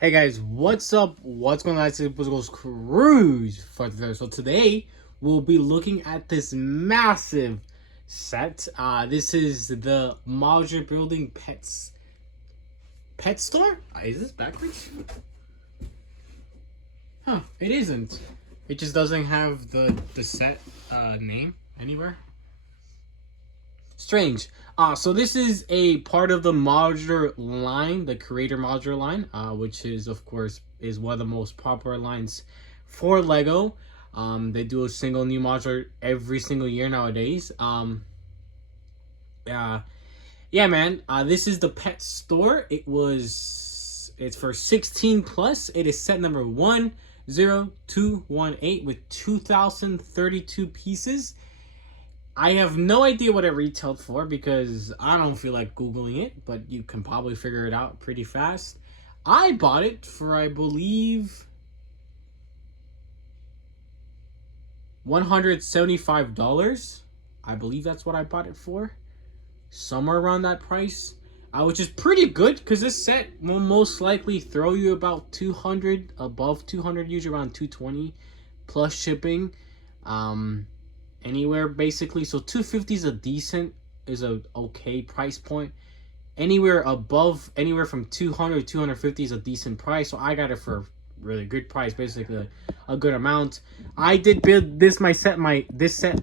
Hey guys, what's up? What's going on? It's Goes Cruise for today. So today we'll be looking at this massive set. This is the modular building pet store. Is this backwards? Huh? It isn't. It just doesn't have the set name anywhere. Strange. So this is a part of the modular line, the creator modular line, which is of course is one of the most popular lines for Lego. They do a single new modular every single year nowadays. Yeah, man. This is the pet store. It's for 16 plus. It is set number 10218 with 2,032 pieces. I have no idea what it retailed for because I don't feel like Googling it, but you can probably figure it out pretty fast. I bought it for, I believe, $175. I believe that's what I bought it for. Somewhere around that price. Which is pretty good because this set will most likely throw you about 200, above 200, usually around 220 plus shipping. Anywhere basically, so 250 is a okay price point. Anywhere from 200 to 250 is a decent price, so I got it for a really good price, basically a good amount. I did build this set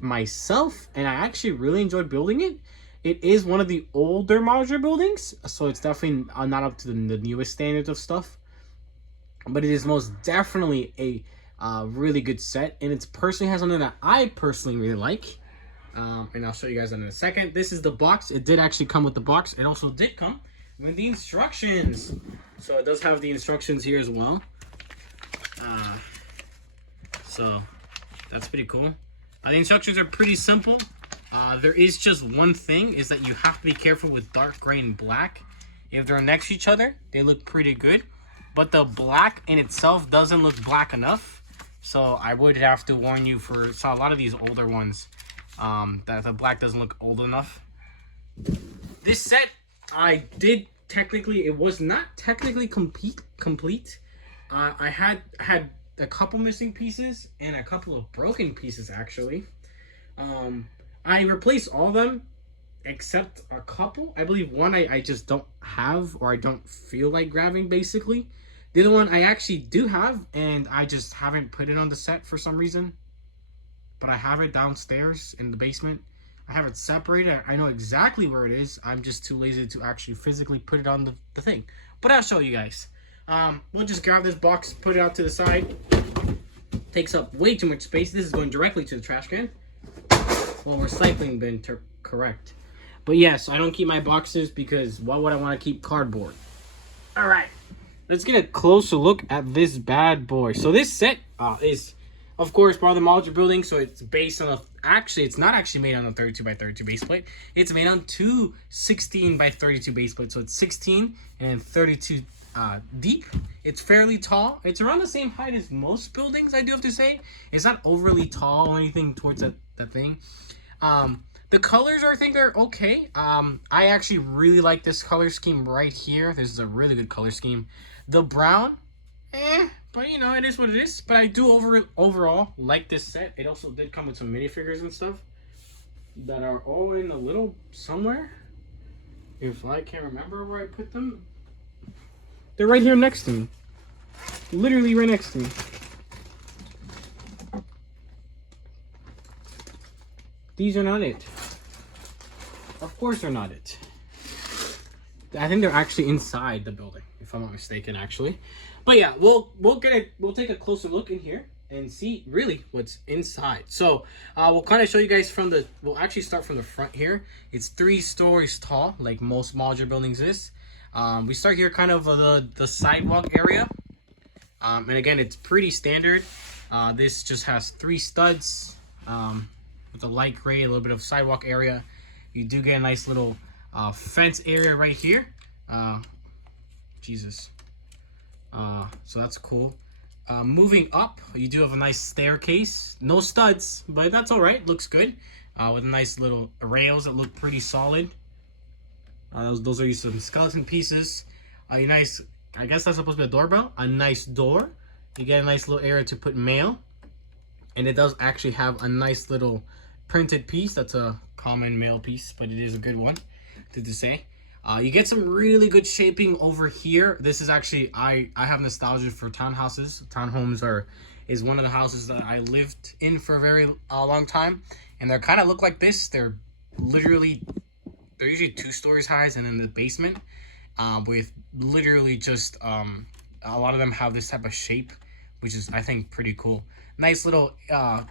myself, and I actually really enjoyed building it. It is one of the older modular buildings, so it's definitely not up to the newest standards of stuff, but it is most definitely a really good set, and it personally has something that I personally really like, and I'll show you guys that in a second. This is the box. It did actually come with the box. It also did come with the instructions, so it does have the instructions here as well. So that's pretty cool. The instructions are pretty simple. There is just one thing, is that you have to be careful with dark gray and black. If they're next to each other, they look pretty good, but the black in itself doesn't look black enough. So I would have to warn you for a lot of these older ones, that the black doesn't look old enough. This set, it was not technically complete. I had a couple missing pieces and a couple of broken pieces actually. I replaced all of them except a couple. I believe one I just don't have, or I don't feel like grabbing basically. The other one I actually do have, and I just haven't put it on the set for some reason. But I have it downstairs in the basement. I have it separated. I know exactly where it is. I'm just too lazy to actually physically put it on the thing. But I'll show you guys. We'll just grab this box, put it out to the side. Takes up way too much space. This is going directly to the trash can. Well, recycling bin, correct. But yes, I don't keep my boxes because why would I want to keep cardboard? All right. Let's get a closer look at this bad boy. So this set is, of course, part of the modular building. So it's based on it's not actually made on a 32 by 32 base plate. It's made on two 16 by 32 base plates. So it's 16 and 32 deep. It's fairly tall. It's around the same height as most buildings, I do have to say. It's not overly tall or anything towards that thing. The colors, I think, are okay. I actually really like this color scheme right here. This is a really good color scheme. The brown, but you know, it is what it is. But I do overall like this set. It also did come with some minifigures and stuff that are all in a little somewhere. If I can't remember where I put them. They're right here next to me. Literally right next to me. These are not it. Of course they're not it. I think they're actually inside the building, if I'm not mistaken, actually. But yeah, we'll take a closer look in here and see really what's inside. So we'll kind of show you guys we'll actually start from the front here. It's 3 stories tall, like most modular buildings is. We start here kind of the sidewalk area. And again, it's pretty standard. This just has 3 studs. With a light gray, a little bit of sidewalk area. You do get a nice little fence area right here. So that's cool. Moving up, you do have a nice staircase. No studs, but that's all right. Looks good. With nice little rails that look pretty solid. Those are some skeleton pieces. A nice I guess that's supposed to be a doorbell. A nice door. You get a nice little area to put mail. And it does actually have a nice little printed piece. That's a common mail piece, but it is a good one to say. You get some really good shaping over here. This is actually, I have nostalgia for townhouses. Townhomes is one of the houses that I lived in for a very long time. And they kind of look like this. They're usually 2 stories high and in the basement. With literally just, a lot of them have this type of shape, which is, I think, pretty cool. Nice little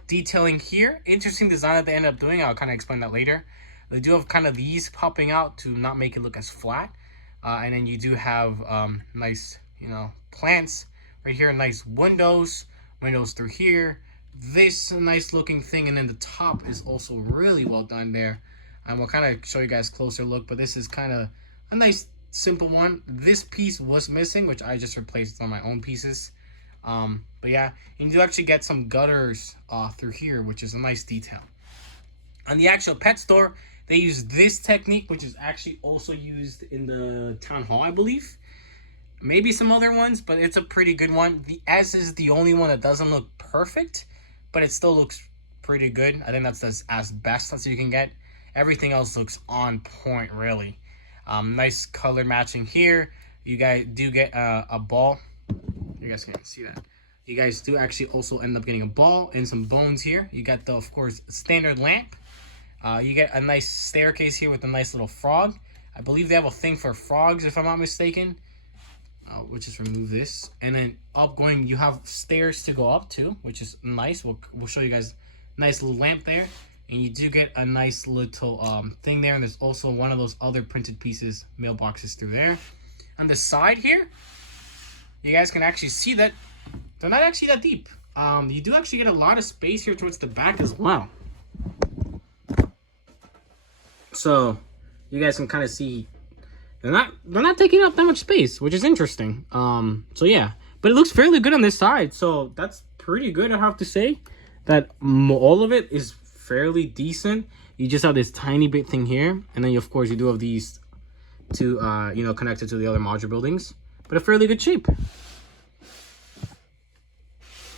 detailing here. Interesting design that they end up doing. I'll kind of explain that later. They do have kind of these popping out to not make it look as flat. And then you do have nice, plants right here. Nice windows through here. This nice looking thing. And then the top is also really well done there. And we'll kind of show you guys a closer look. But this is kind of a nice simple one. This piece was missing, which I just replaced on my own pieces. But yeah, and you do actually get some gutters through here, which is a nice detail. On the actual pet store, they use this technique, which is actually also used in the town hall, I believe. Maybe some other ones, but it's a pretty good one. The S is the only one that doesn't look perfect, but it still looks pretty good. I think that's as best as you can get. Everything else looks on point, really. Nice color matching here. You guys do get a ball. You guys can't see that. You guys do actually also end up getting a ball and some bones here. You got the, of course, standard lamp. You get a nice staircase here with a nice little frog. I believe they have a thing for frogs, if I'm not mistaken. We'll just remove this. And then you have stairs to go up to, which is nice. We'll show you guys a nice little lamp there. And you do get a nice little thing there. And there's also one of those other printed pieces, mailboxes through there. On the side here, you guys can actually see that they're not actually that deep. You do actually get a lot of space here towards the back as well. So you guys can kind of see they're not taking up that much space, which is interesting. So yeah, but it looks fairly good on this side. So that's pretty good, I have to say. That all of it is fairly decent. You just have this tiny bit thing here, and then of course you do have these two connected to the other modular buildings, but a fairly good shape.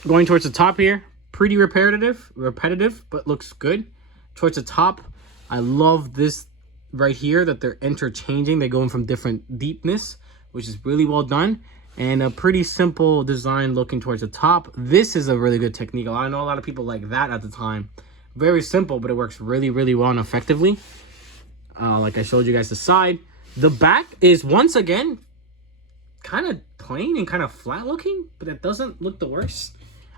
Going towards the top here, pretty repetitive, but looks good. Towards the top, I love this right here that they're interchanging. They're going from different deepness, which is really well done. And a pretty simple design looking towards the top. This is a really good technique. I know a lot of people like that at the time. Very simple, but it works really, really well and effectively. Like I showed you guys the side. The back is, once again, kind of plain and kind of flat looking, but it doesn't look the worst.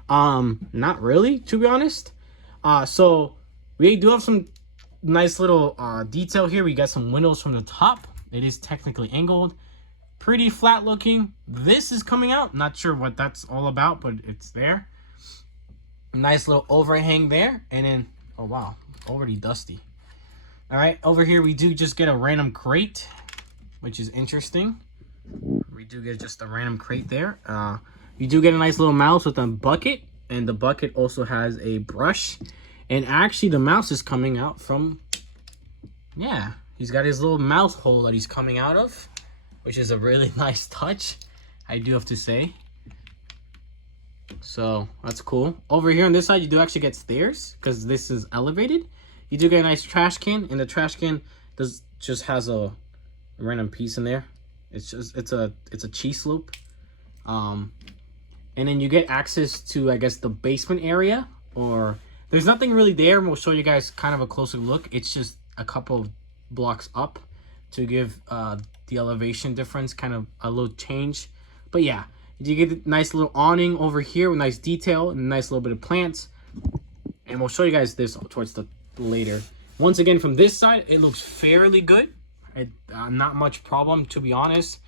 Not really, to be honest. So we do have some nice little detail here. We got some windows from the top. It is technically angled. Pretty flat looking. This is coming out. Not sure what that's all about, but it's there. Nice little overhang there. And then, oh wow, already dusty. All right, over here we do just get a random crate, which is interesting. We do get just a random crate there. You do get a nice little mouse with a bucket, and the bucket also has a brush. And actually the mouse is coming out from, yeah, he's got his little mouse hole that he's coming out of, which is a really nice touch, I do have to say. So that's cool. Over here on this side, you do actually get stairs because this is elevated. You do get a nice trash can, and the trash can just has a random piece in there. It's a cheese loop. And then you get access to, I guess, the basement area, or there's nothing really there. We'll show you guys kind of a closer look. It's just a couple of blocks up to give the elevation difference, kind of a little change. But yeah, you get a nice little awning over here with nice detail and a nice little bit of plants. And we'll show you guys this towards the later. Once again, from this side, it looks fairly good. Not much problem, to be honest.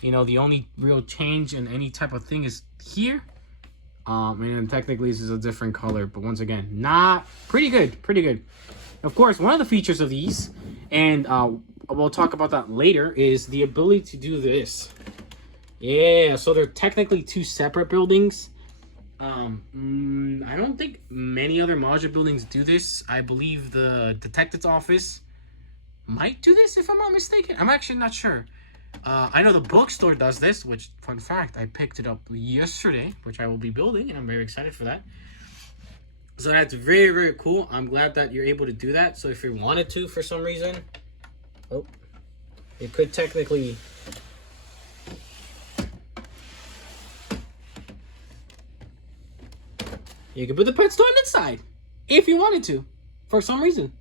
You know, the only real change in any type of thing is here. And technically this is a different color, but once again, not pretty good. Of course, one of the features of these, and we'll talk about that later, is the ability to do this. Yeah, so they're technically two separate buildings. I don't think many other modular buildings do this. I believe the detective's office might do this, if I'm not mistaken. I'm actually not sure. I know the bookstore does this, which, fun fact, I picked it up yesterday, which I will be building, and I'm very excited for that. So that's very, very cool. I'm glad that you're able to do that. So if you wanted to, for some reason, oh, you could technically... You could put the pet store inside, if you wanted to, for some reason.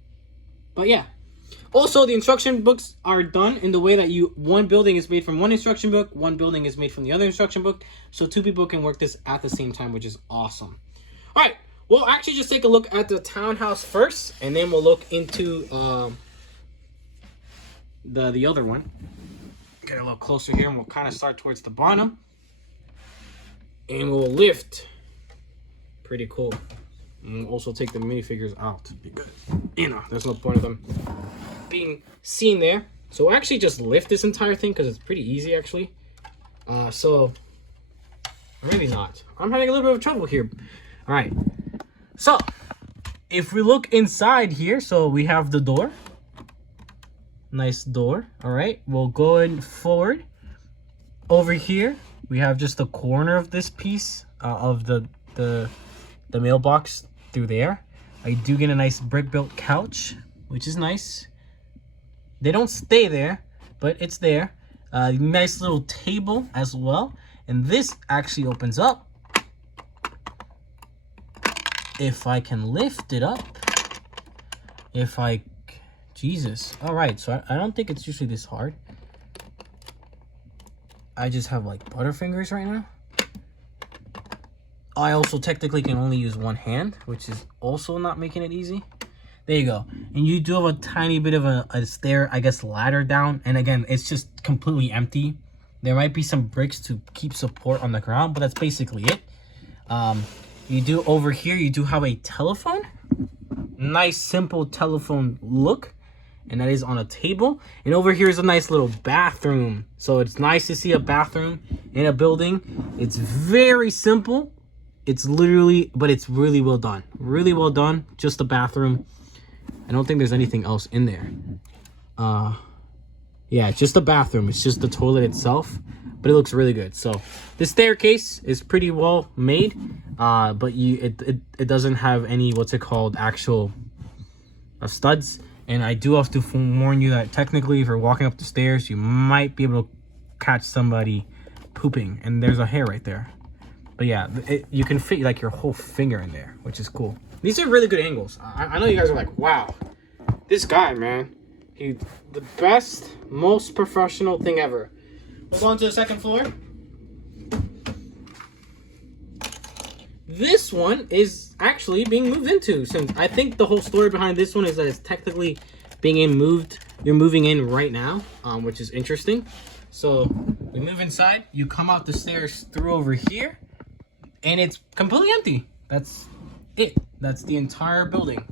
But yeah. Also, the instruction books are done in the way that one building is made from one instruction book, one building is made from the other instruction book, so 2 people can work this at the same time, which is awesome. All right, we'll actually just take a look at the townhouse first, and then we'll look into the other one. Get a little closer here, and we'll kind of start towards the bottom, and we'll lift. Pretty cool. And we'll also take the minifigures out because, you know, there's no point of them being seen there. So we'll actually just lift this entire thing because it's pretty easy, actually. So maybe not. I'm having a little bit of trouble here. All right. So if we look inside here, so we have the door. Nice door. All right. We'll go in forward. Over here, we have just the corner of this piece of the mailbox through there. I do get a nice brick-built couch, which is nice. They don't stay there, but it's there. Nice little table as well. And this actually opens up. If I can lift it up. Jesus. All right, so I don't think it's usually this hard. I just have like butterfingers right now. I also technically can only use one hand, which is also not making it easy. There you go. And you do have a tiny bit of a stair, I guess, ladder down. And again, it's just completely empty. There might be some bricks to keep support on the ground, but that's basically it. You do over here, you do have a telephone. Nice, simple telephone look. And that is on a table. And over here is a nice little bathroom. So it's nice to see a bathroom in a building. It's very simple. It's literally, but it's really well done. Really well done. Just a bathroom. I don't think there's anything else in there. Yeah, it's just a bathroom. It's just the toilet itself. But it looks really good. So the staircase is pretty well made. But it doesn't have any, what's it called, actual studs. And I do have to warn you that technically if you're walking up the stairs, you might be able to catch somebody pooping. And there's a hair right there. But yeah, you can fit like your whole finger in there, which is cool. These are really good angles. I know you guys are like, wow, this guy, man. He's the best, most professional thing ever. We'll go on to the second floor. This one is actually being moved into, since I think the whole story behind this one is that it's technically being moved. You're moving in right now, which is interesting. So we move inside. You come out the stairs through over here, and it's completely empty. That's it. That's the entire building.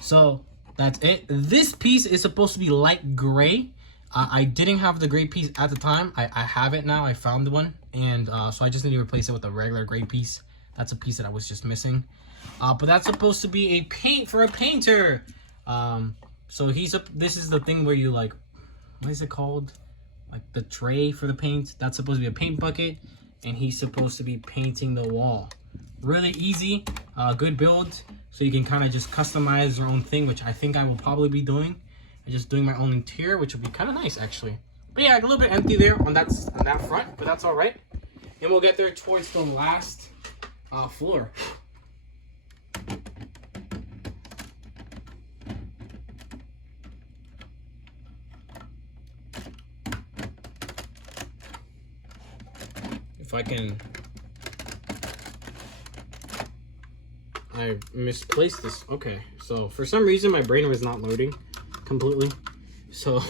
So that's it. This piece is supposed to be light gray. I didn't have the gray piece at the time. I have it now. I found one. And so I just need to replace it with a regular gray piece. That's a piece that I was just missing. But that's supposed to be a paint for a painter. So this is the thing where you like, what is it called? Like the tray for the paint. That's supposed to be a paint bucket. And he's supposed to be painting the wall. Really easy, good build. So you can kind of just customize your own thing, which I think I will probably be doing. And just doing my own interior, which would be kind of nice actually. But yeah, a little bit empty there on that front, but that's all right. And we'll get there towards the last floor. If I can... I misplaced this. Okay, so for some reason my brain was not loading completely. So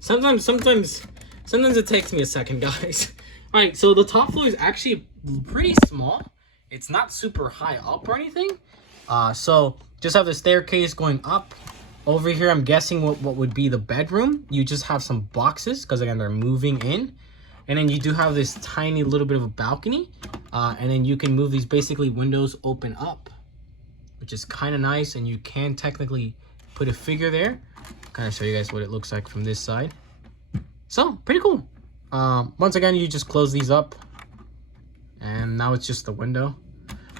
sometimes it takes me a second, guys. All right, so the top floor is actually pretty small. It's not super high up or anything. So just have the staircase going up. Over here, I'm guessing what would be the bedroom. You just have some boxes because again, they're moving in. And then you do have this tiny little bit of a balcony. And then you can move these basically windows open up, which is kind of nice. And you can technically put a figure there. kind of show you guys what it looks like from this side. So pretty cool. Once again, you just close these up, and now it's just the window.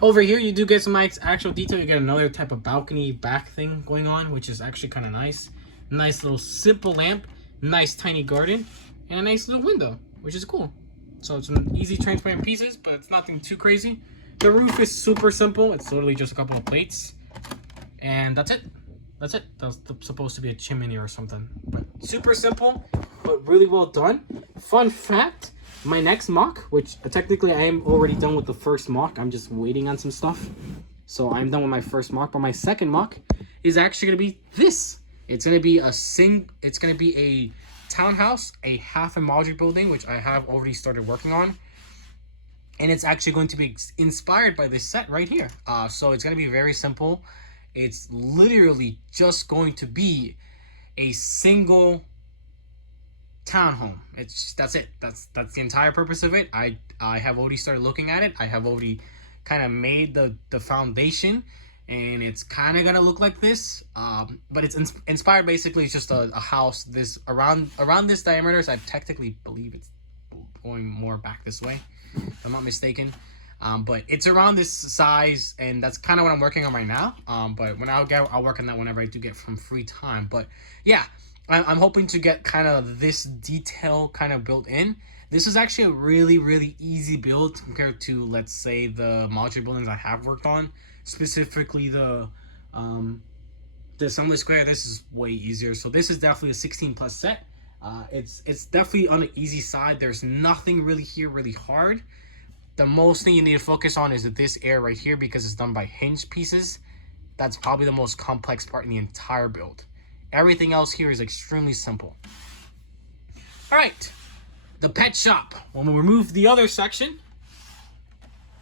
Over here, you do get some nice actual detail. You get another type of balcony back thing going on, which is actually kind of nice. Nice little simple lamp, nice tiny garden, and a nice little window, which is cool. So it's some easy transparent pieces, but it's nothing too crazy. The roof is super simple. It's literally just a couple of plates, and that's it. That's it. That's supposed to be a chimney or something, but super simple, but really well done. Fun fact, my next mock, which technically I am already done with the first mock. I'm just waiting on some stuff. So I'm done with my first mock, but my second mock is actually going to be this. It's going to be it's going to be a townhouse, a half a modular building, which I have already started working on. And it's actually going to be inspired by this set right here. So it's going to be very simple. It's literally just going to be a single townhome. That's it. That's the entire purpose of it. I have already started looking at it. I have already kind of made the foundation, and it's kind of gonna look like this. But it's inspired basically. It's just a house this around this diameter. So I technically believe it's going more back this way, if I'm not mistaken. But it's around this size, and that's kind of what I'm working on right now. But when I'll work on that whenever I do get some free time. But yeah, I'm hoping to get kind of this detail kind of built in. This is actually a really, really easy build compared to, let's say, the modular buildings I have worked on. Specifically the assembly square. This is way easier. So this is definitely a 16 plus set. It's definitely on the easy side. There's nothing really here really hard. The most thing you need to focus on is this area right here, because it's done by hinge pieces. That's probably the most complex part in the entire build. Everything else here is extremely simple. All right, the pet shop. When we remove the other section,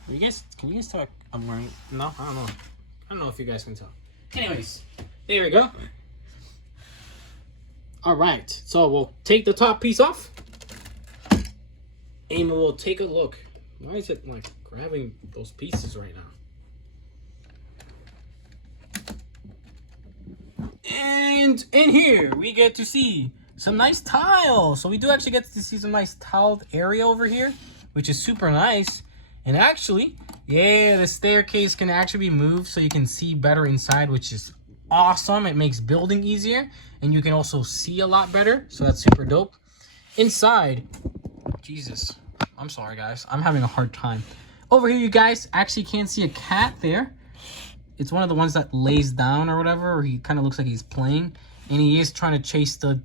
can you guys tell I'm wearing? No, I don't know. I don't know if you guys can tell. Anyways, there we go. All right, so we'll take the top piece off, and we'll take a look. Why is it like grabbing those pieces right now? And in here, we get to see some nice tile. So we do actually get to see some nice tiled area over here, which is super nice. And actually, yeah, the staircase can actually be moved so you can see better inside, which is awesome. It makes building easier, and you can also see a lot better. So that's super dope. Inside, Jesus, I'm sorry, guys. I'm having a hard time. Over here, you guys actually can't see a cat there. It's one of the ones that lays down or whatever, or he kind of looks like he's playing. And he is trying to chase the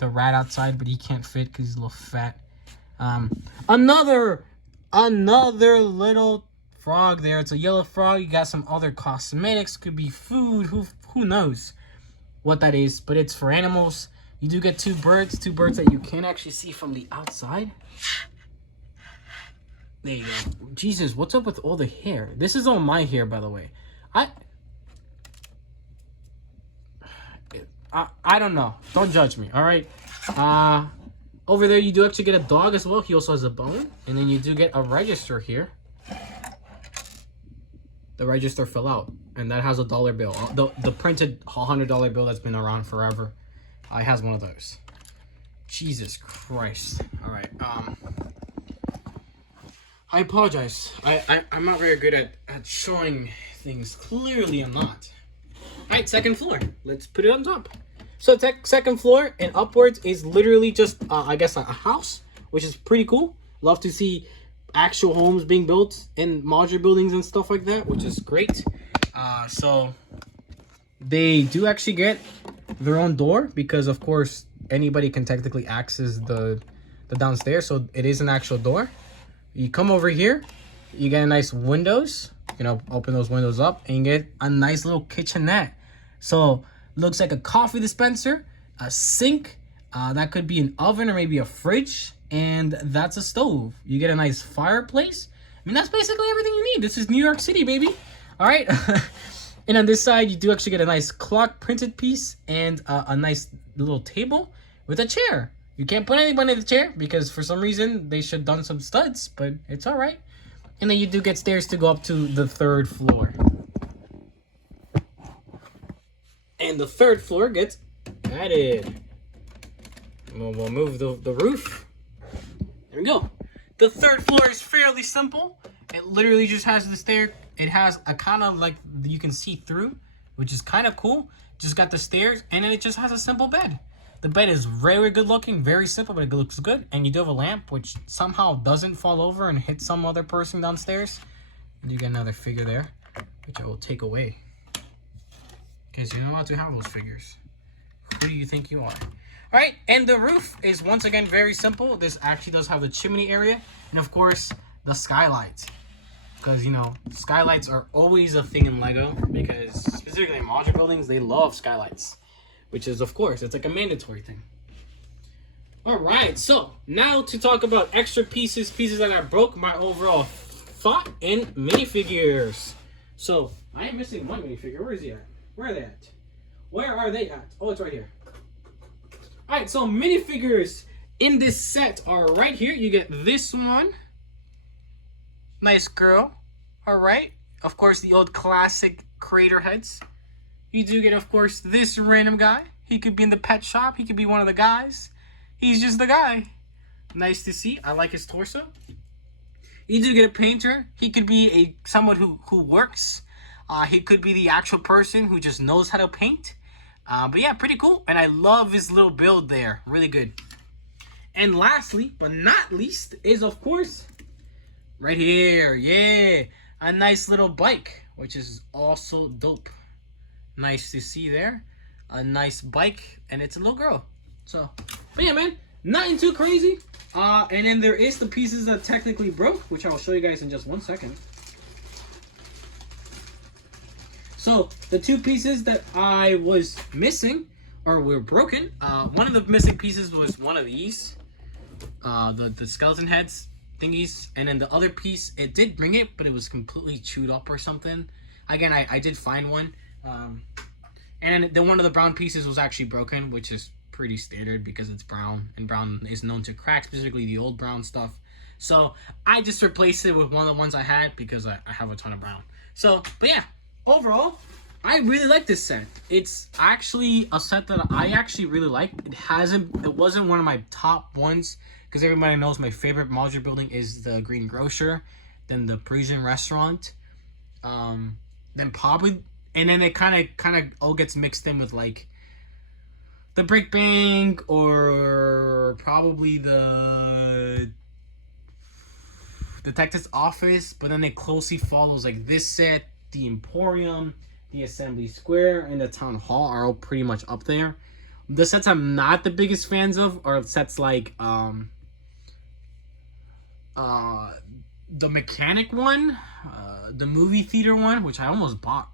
rat outside, but he can't fit because he's a little fat. Another little frog there. It's a yellow frog. You got some other cosmetics. Could be food. Who knows what that is, but it's for animals. You do get two birds that you can actually see from the outside. There you go. Jesus, what's up with all the hair? This is all my hair, by the way. I don't know. Don't judge me, all right? Over there, you do actually get a dog as well. He also has a bone. And then you do get a register here. The register fell out. And that has a dollar bill. The printed $100 bill that's been around forever. It has one of those. Jesus Christ. All right. I apologize. I'm not very good at showing things. Clearly, I'm not. All right, second floor. Let's put it on top. So second floor and upwards is literally just, I guess, a house, which is pretty cool. Love to see actual homes being built in modular buildings and stuff like that, which is great. So they do actually get their own door because, of course, anybody can technically access the downstairs. So it is an actual door. You come over here, you get a nice windows. You know, open those windows up and you get a nice little kitchenette. So looks like a coffee dispenser, a sink, that could be an oven or maybe a fridge, and that's a stove. You get a nice fireplace. I mean, that's basically everything you need. This is New York City, baby. All right. And on this side, you do actually get a nice clock printed piece and a nice little table with a chair. You can't put anybody in the chair because for some reason they should have done some studs, but it's all right. And then you do get stairs to go up to the third floor. And the third floor gets added. We'll move the roof. There we go. The third floor is fairly simple. It literally just has the stair. It has a kind of like you can see through, which is kind of cool. Just got the stairs, and then it just has a simple bed. The bed is very good looking, very simple, but it looks good. And you do have a lamp, which somehow doesn't fall over and hit some other person downstairs. And you get another figure there, which I will take away. Because you're not allowed to have those figures. Who do you think you are? All right, and the roof is once again very simple. This actually does have the chimney area, and of course, the skylights. Because, you know, skylights are always a thing in Lego, because specifically in modular buildings, they love skylights. Which is, of course, it's like a mandatory thing. All right, so now to talk about extra pieces that I broke my overall thought in minifigures. So, I am missing one minifigure. Where is he at? Where are they at? Where are they at? Oh, it's right here. All right, so minifigures in this set are right here. You get this one. Nice girl. All right. Of course, the old classic creator heads. You do get, of course, this random guy. He could be in the pet shop. He could be one of the guys. He's just the guy. Nice to see. I like his torso. You do get a painter. He could be someone who works. He could be the actual person who just knows how to paint. But yeah, pretty cool. And I love his little build there. Really good. And lastly, but not least, is, of course, right here. Yeah. A nice little bike, which is also dope. Nice to see there. A nice bike, and it's a little girl. So, but yeah, man, nothing too crazy. And then there is the pieces that technically broke, which I'll show you guys in just 1 second. So, the two pieces that I was missing, or were broken, one of the missing pieces was one of these. The skeleton heads thingies. And then the other piece, it did bring it, but it was completely chewed up or something. Again, I did find one. And then one of the brown pieces was actually broken, which is pretty standard because it's brown, and brown is known to crack, specifically the old brown stuff. So I just replaced it with one of the ones I had because I have a ton of brown. So, but yeah, overall, I really like this set. It's actually a set that I actually really like. It wasn't one of my top ones because everybody knows my favorite modular building is the Green Grocer, then the Parisian restaurant, then probably. And then it kind of all gets mixed in with like the Brick Bank or probably the Detective's Office. But then it closely follows like this set, the Emporium, the Assembly Square, and the Town Hall are all pretty much up there. The sets I'm not the biggest fans of are sets like the Mechanic one, the movie theater one, which I almost bought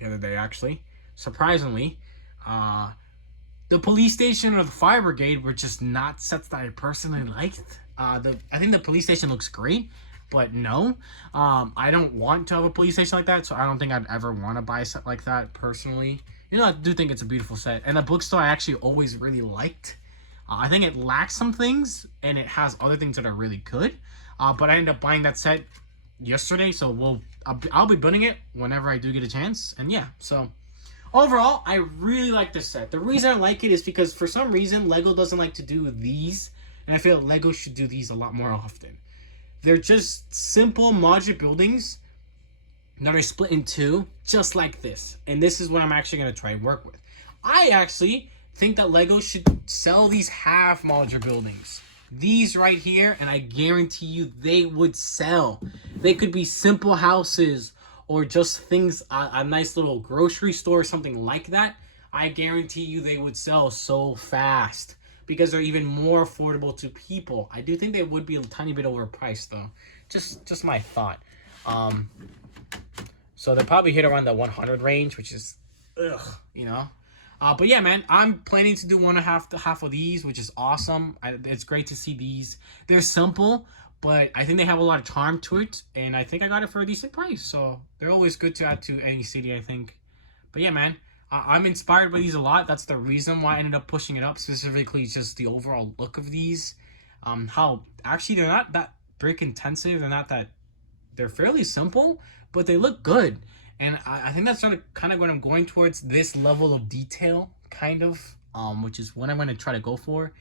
the other day, actually, surprisingly. The police station or the fire brigade were just not sets that I personally liked. I think the police station looks great, but no, I don't want to have a police station like that, so I don't think I'd ever want to buy a set like that personally. You know, I do think it's a beautiful set, and the bookstore I actually always really liked. I think it lacks some things, and it has other things that are really good. But I ended up buying that set yesterday, so I'll be building it whenever I do get a chance. And yeah, so overall, I really like this set. The reason I like it is because for some reason Lego doesn't like to do these, and I feel like Lego should do these a lot more often. They're just simple modular buildings that are split in two, just like this. And this is what I'm actually going to try and work with. I actually think that Lego should sell these half modular buildings. These right here, and I guarantee you they would sell. They could be simple houses or just things, a nice little grocery store or something like that. I guarantee you they would sell so fast because they're even more affordable to people. I do think they would be a tiny bit overpriced though. Just my thought. So they'll probably hit around the 100 range, which is, you know. But yeah, man, I'm planning to do half of these, which is awesome. It's great to see these. They're simple, but I think they have a lot of charm to it, and I think I got it for a decent price. So they're always good to add to any city, I think. But yeah, man, I'm inspired by these a lot. That's the reason why I ended up pushing it up, specifically just the overall look of these. How actually they're not that brick intensive. They're fairly simple, but they look good. And I think that's kind of what I'm going towards, this level of detail, kind of. which is what I'm going to try to go for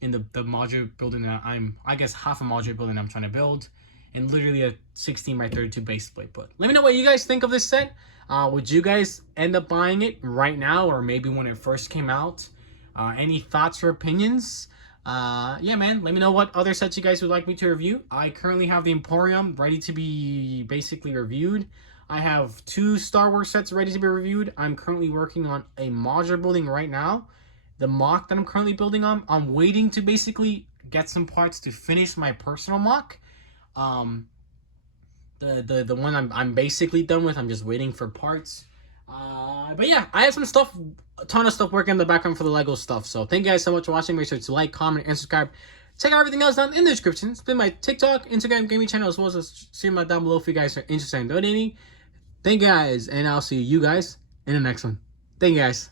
in the modular building that I guess half a modular building I'm trying to build, and literally a 16 by 32 base plate. But let me know what you guys think of this set. Would you guys end up buying it right now, or maybe when it first came out? Any thoughts or opinions? Yeah, man, let me know what other sets you guys would like me to review. I currently have the Emporium ready to be basically reviewed. I have 2 Star Wars sets ready to be reviewed. I'm currently working on a modular building right now. The mock that I'm currently building on, I'm waiting to basically get some parts to finish my personal mock. The one I'm basically done with. I'm just waiting for parts. But yeah, I have some stuff, a ton of stuff working in the background for the Lego stuff. So thank you guys so much for watching. Make sure to like, comment, and subscribe. Check out everything else down in the description. It's been my TikTok, Instagram, gaming channel, as well as a stream down below if you guys are interested in donating. Thank you guys, and I'll see you guys in the next one. Thank you guys.